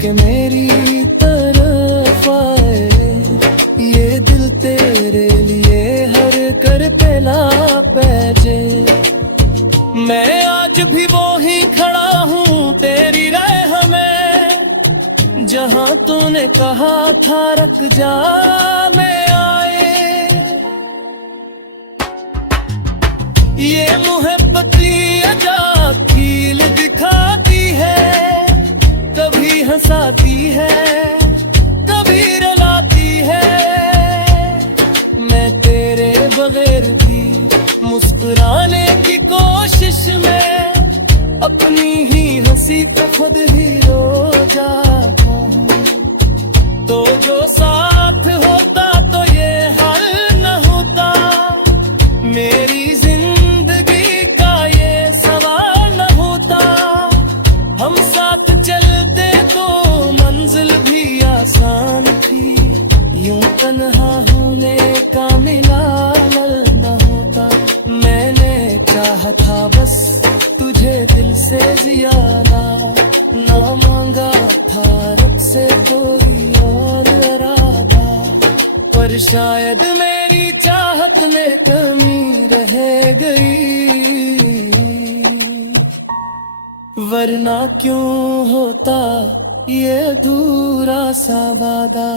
के मेरी तरफ आए, ये दिल तेरे लिए हर कर पेला पैजे। मैं आज भी वो ही खड़ा हूँ तेरी राह में, जहाँ तूने कहा था रख जा मैं आए। ये मुहब्बती अजा कील दिखाती है, कभी हंसाती है कभी रुलाती है। मैं तेरे बगैर भी मुस्कुराने की कोशिश में अपनी ही हंसी पे खुद ही रो जाता हूँ। तो जो साथ होता तो ये हाल न होता, मेरी जिंदगी का ये सवाल न होता। हम साथ चलते तो मंजिल भी आसान थी, यूं तन्हा होने का मिलाल न होता। मैंने चाहा था बस तुझे दिल से जियाना, ना मांगा था रब से कोई और इरादा। पर शायद मेरी चाहत में कमी रह गई, वरना क्यों होता ये अधूरा सा वादा।